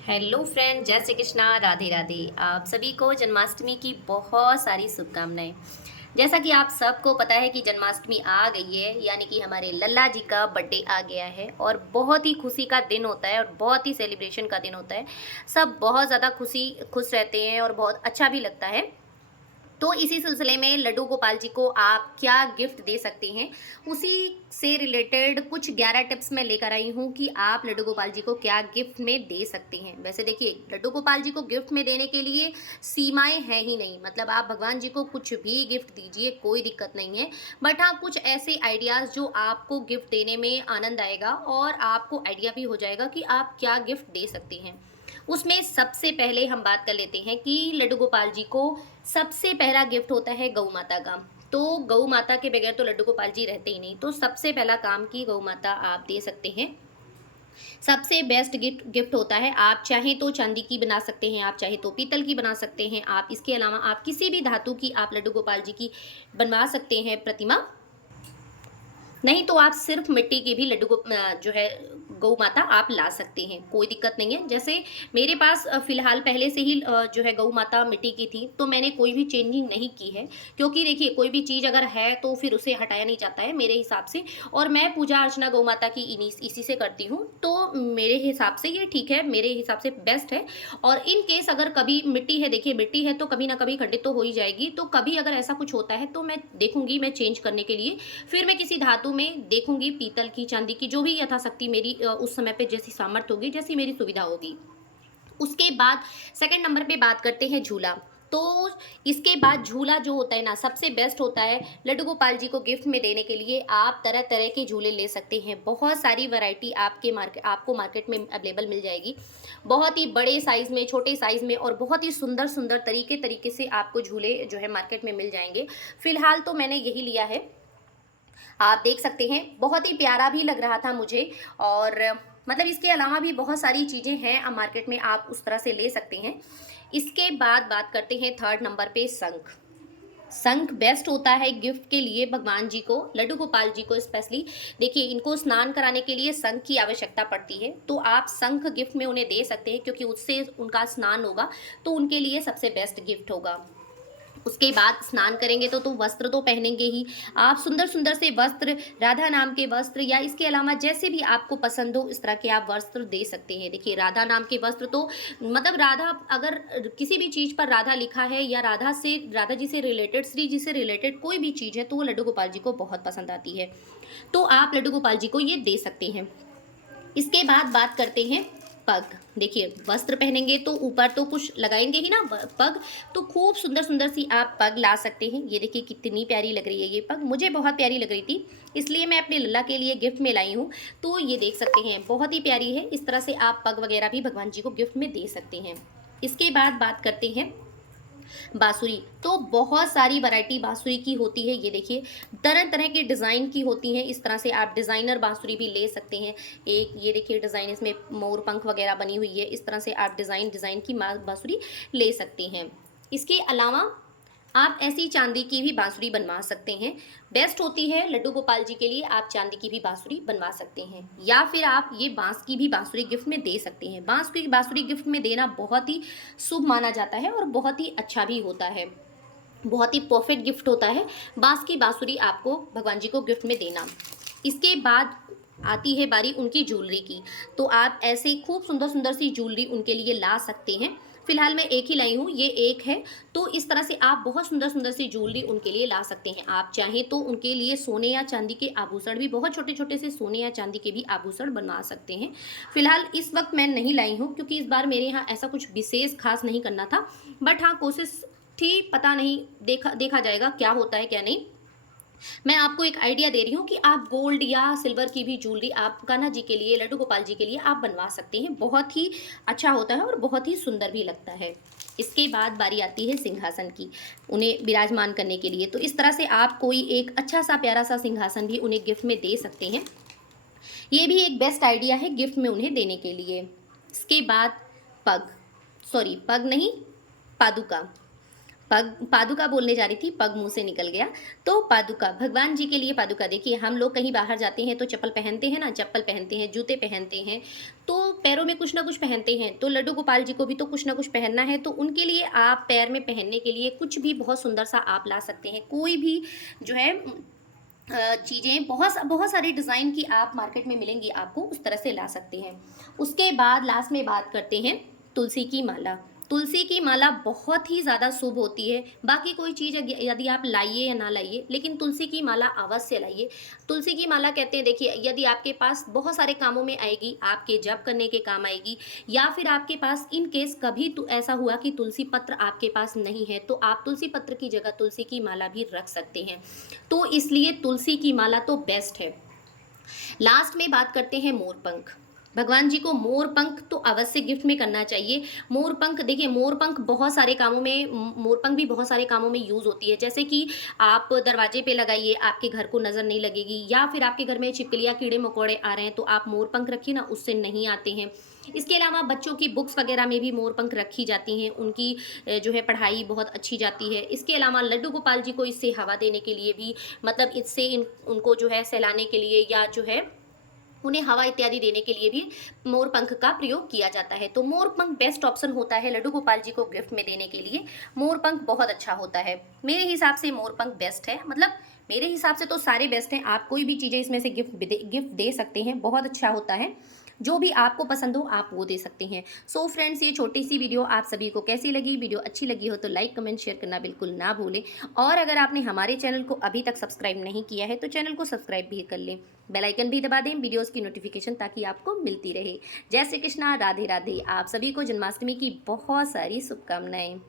Hello friend, जय श्री कृष्णा, राधे राधे। आप सभी को जन्माष्टमी की बहुत सारी शुभकामनाएं। जैसा कि आप सबको पता है कि जन्माष्टमी आ गई है, यानी कि हमारे लल्ला जी का बर्थडे आ गया है और बहुत ही खुशी का दिन होता है और बहुत ही सेलिब्रेशन का दिन होता है। सब बहुत ज़्यादा खुश रहते हैं और बहुत अच्छा भी लगता है। तो इसी सिलसिले में लड्डू गोपाल जी को आप क्या गिफ्ट दे सकते हैं, उसी से रिलेटेड कुछ 11 टिप्स मैं लेकर आई हूँ कि आप लड्डू गोपाल जी को क्या गिफ्ट में दे सकते हैं। वैसे देखिए, लड्डू गोपाल जी को गिफ्ट में देने के लिए सीमाएं हैं ही नहीं, मतलब आप भगवान जी को कुछ भी गिफ्ट दीजिए, कोई दिक्कत नहीं है। बट हाँ, कुछ ऐसे आइडियाज़ जो आपको गिफ्ट देने में आनंद आएगा और आपको आइडिया भी हो जाएगा कि आप क्या गिफ्ट दे सकते हैं। उसमें सबसे पहले हम बात कर लेते हैं कि लड्डू गोपाल जी को सबसे पहला गिफ्ट होता है गौ माता का। तो गौ माता के बगैर तो लड्डू गोपाल जी रहते ही नहीं, तो सबसे पहला काम की गौ माता आप दे सकते हैं। सबसे बेस्ट गिफ्ट होता है, आप चाहें तो चांदी की बना सकते हैं, आप चाहे तो पीतल की बना सकते हैं, आप इसके अलावा आप किसी भी धातु की आप लड्डू गोपाल जी की बनवा सकते हैं प्रतिमा। नहीं तो आप सिर्फ मिट्टी के भी लड्डू को जो है गौ माता आप ला सकते हैं, कोई दिक्कत नहीं है। जैसे मेरे पास फ़िलहाल पहले से ही जो है गौ माता मिट्टी की थी, तो मैंने कोई भी चेंजिंग नहीं की है, क्योंकि देखिए कोई भी चीज़ अगर है तो फिर उसे हटाया नहीं जाता है मेरे हिसाब से। और मैं पूजा अर्चना गौ माता की इसी से करती हूँ, तो मेरे हिसाब से ये ठीक है, मेरे हिसाब से बेस्ट है। और इन केस अगर कभी मिट्टी है, देखिए मिट्टी है तो कभी ना कभी खंडित तो हो ही जाएगी, तो कभी अगर ऐसा कुछ होता है तो मैं देखूंगी, मैं चेंज करने के लिए फिर मैं किसी धातु में देखूंगी, पीतल की, चांदी की, जो भी यथाशक्ति मेरी उस समय पे जैसी सामर्थ्य होगी, जैसी मेरी सुविधा होगी। उसके बाद सेकंड नंबर पे बात करते हैं झूला। तो इसके बाद झूला जो होता है ना, सबसे बेस्ट होता है लड्डू गोपाल जी को गिफ्ट में देने के लिए। आप तरह तरह के झूले ले सकते हैं, बहुत सारी वैरायटी आपको मार्केट में अवेलेबल मिल जाएगी। बहुत ही बड़े साइज़ में, छोटे साइज़ में और बहुत ही सुंदर सुंदर तरीके तरीके से आपको झूले जो है मार्केट में मिल जाएंगे। फिलहाल तो मैंने यही लिया है, आप देख सकते हैं, बहुत ही प्यारा भी लग रहा था मुझे। और मतलब इसके अलावा भी बहुत सारी चीज़ें हैं मार्केट में, आप उस तरह से ले सकते हैं। इसके बाद बात करते हैं थर्ड नंबर पे शंख। शंख बेस्ट होता है गिफ्ट के लिए भगवान जी को, लड्डू गोपाल जी को स्पेशली। देखिए, इनको स्नान कराने के लिए शंख की आवश्यकता पड़ती है, तो आप शंख गिफ्ट में उन्हें दे सकते हैं, क्योंकि उससे उनका स्नान होगा, तो उनके लिए सबसे बेस्ट गिफ्ट होगा। उसके बाद स्नान करेंगे तो वस्त्र तो पहनेंगे ही। आप सुंदर सुंदर से वस्त्र, राधा नाम के वस्त्र, या इसके अलावा जैसे भी आपको पसंद हो इस तरह के आप वस्त्र दे सकते हैं। देखिए, राधा नाम के वस्त्र तो मतलब राधा, अगर किसी भी चीज़ पर राधा लिखा है या राधा जी से रिलेटेड, श्री जी से रिलेटेड कोई भी चीज़ है, तो वो लड्डू गोपाल जी को बहुत पसंद आती है, तो आप लड्डू गोपाल जी को ये दे सकते हैं। इसके बाद बात करते हैं पग। देखिए, वस्त्र पहनेंगे तो ऊपर तो कुछ लगाएंगे ही ना, पग, तो खूब सुंदर सुंदर सी आप पग ला सकते हैं। ये देखिए कितनी प्यारी लग रही है ये पग, मुझे बहुत प्यारी लग रही थी, इसलिए मैं अपने लल्ला के लिए गिफ्ट में लाई हूँ। तो ये देख सकते हैं, बहुत ही प्यारी है। इस तरह से आप पग वगैरह भी भगवान जी को गिफ्ट में दे सकते हैं। इसके बाद बात करते हैं बाँसुरी। तो बहुत सारी वैरायटी बाँसुरी की होती है, ये देखिए तरह तरह के डिज़ाइन की होती हैं। इस तरह से आप डिज़ाइनर बाँसुरी भी ले सकते हैं। एक ये देखिए डिज़ाइन, इसमें मोर पंख वगैरह बनी हुई है, इस तरह से आप डिज़ाइन डिज़ाइन की बाँसुरी ले सकते हैं। इसके अलावा आप ऐसी चांदी की भी बाँसुरी बनवा सकते हैं। बेस्ट होती है लड्डू गोपाल जी के लिए, आप चांदी की भी बाँसुरी बनवा सकते हैं, या फिर आप ये बाँस की भी बाँसुरी गिफ्ट में दे सकते हैं। बाँस की बाँसुरी गिफ्ट में देना बहुत ही शुभ माना जाता है और बहुत ही अच्छा भी होता है, बहुत ही परफेक्ट गिफ्ट होता है बाँस की बाँसुरी आपको भगवान जी को गिफ्ट में देना। इसके बाद आती है बारी उनकी ज्वेलरी की। तो आप ऐसे खूब सुंदर सुंदर सी ज्वेलरी उनके लिए ला सकते हैं। फिलहाल मैं एक ही लाई हूँ, ये एक है। तो इस तरह से आप बहुत सुंदर सुंदर सी ज्वेलरी उनके लिए ला सकते हैं। आप चाहें तो उनके लिए सोने या चांदी के आभूषण भी, बहुत छोटे छोटे से सोने या चांदी के भी आभूषण बनवा सकते हैं। फिलहाल इस वक्त मैं नहीं लाई हूँ, क्योंकि इस बार मेरे यहाँ ऐसा कुछ विशेष खास नहीं करना था। बट हाँ, कोशिश थी, पता नहीं, देखा देखा जाएगा क्या होता है क्या नहीं। मैं आपको एक आइडिया दे रही हूँ कि आप गोल्ड या सिल्वर की भी ज्वेलरी आप कान्हा जी के लिए, लड्डू गोपाल जी के लिए आप बनवा सकते हैं। बहुत ही अच्छा होता है और बहुत ही सुंदर भी लगता है। इसके बाद बारी आती है सिंहासन की, उन्हें विराजमान करने के लिए। तो इस तरह से आप कोई एक अच्छा सा प्यारा सा सिंहासन भी उन्हें गिफ्ट में दे सकते हैं। ये भी एक बेस्ट आइडिया है गिफ्ट में उन्हें देने के लिए। इसके बाद पग, सॉरी पग नहीं, पादुका। पग पादुका बोलने जा रही थी, पग मुँह से निकल गया। तो पादुका, भगवान जी के लिए पादुका, देखिए हम लोग कहीं बाहर जाते हैं तो चप्पल पहनते हैं ना, चप्पल पहनते हैं, जूते पहनते हैं, तो पैरों में कुछ ना कुछ पहनते हैं। तो लड्डू गोपाल जी को भी तो कुछ ना कुछ पहनना है, तो उनके लिए आप पैर में पहनने के लिए कुछ भी बहुत सुंदर-सा आप ला सकते हैं। कोई भी जो है चीज़ें बहुत बहुत सारे डिज़ाइन की आप मार्केट में मिलेंगी आपको, उस तरह से ला सकते हैं। उसके बाद लास्ट में बात करते हैं तुलसी की माला। तुलसी की माला बहुत ही ज़्यादा शुभ होती है। बाकी कोई चीज़ यदि आप लाइए या ना लाइए, लेकिन तुलसी की माला अवश्य लाइए। तुलसी की माला कहते हैं, देखिए यदि आपके पास बहुत सारे कामों में आएगी, आपके जप करने के काम आएगी, या फिर आपके पास इन केस कभी तो ऐसा हुआ कि तुलसी पत्र आपके पास नहीं है, तो आप तुलसी पत्र की जगह तुलसी की माला भी रख सकते हैं। तो इसलिए तुलसी की माला तो बेस्ट है। लास्ट में बात करते हैं मोरपंख। भगवान जी को मोरपंख तो अवश्य गिफ्ट में करना चाहिए। मोरपंख, देखिए मोरपंख बहुत सारे कामों में, मोरपंख भी बहुत सारे कामों में यूज़ होती है। जैसे कि आप दरवाजे पे लगाइए, आपके घर को नज़र नहीं लगेगी, या फिर आपके घर में छिपकलियाँ कीड़े मकोड़े आ रहे हैं तो आप मोरपंख रखिए ना, उससे नहीं आते हैं। इसके अलावा बच्चों की बुक्स वगैरह में भी मोरपंख रखी जाती हैं, उनकी जो है पढ़ाई बहुत अच्छी जाती है। इसके अलावा लड्डू गोपाल जी को इससे हवा देने के लिए भी, मतलब इससे उनको जो है सहलाने के लिए, या जो है उन्हें हवा इत्यादि देने के लिए भी मोर पंख का प्रयोग किया जाता है। तो मोर पंख बेस्ट ऑप्शन होता है लड्डू गोपाल जी को गिफ्ट में देने के लिए। मोर पंख बहुत अच्छा होता है, मेरे हिसाब से मोर पंख बेस्ट है। मतलब मेरे हिसाब से तो सारे बेस्ट हैं, आप कोई भी चीज़ें इसमें से गिफ्ट दे सकते हैं, बहुत अच्छा होता है। जो भी आपको पसंद हो आप वो दे सकते हैं। सो फ्रेंड्स, ये छोटी सी वीडियो आप सभी को कैसी लगी? वीडियो अच्छी लगी हो तो लाइक कमेंट शेयर करना बिल्कुल ना भूलें, और अगर आपने हमारे चैनल को अभी तक सब्सक्राइब नहीं किया है तो चैनल को सब्सक्राइब भी कर लें, बेल आइकन भी दबा दें वीडियोस की नोटिफिकेशन, ताकि आपको मिलती रहे। जय श्री कृष्णा, राधे राधे। आप सभी को जन्माष्टमी की बहुत सारी शुभकामनाएं।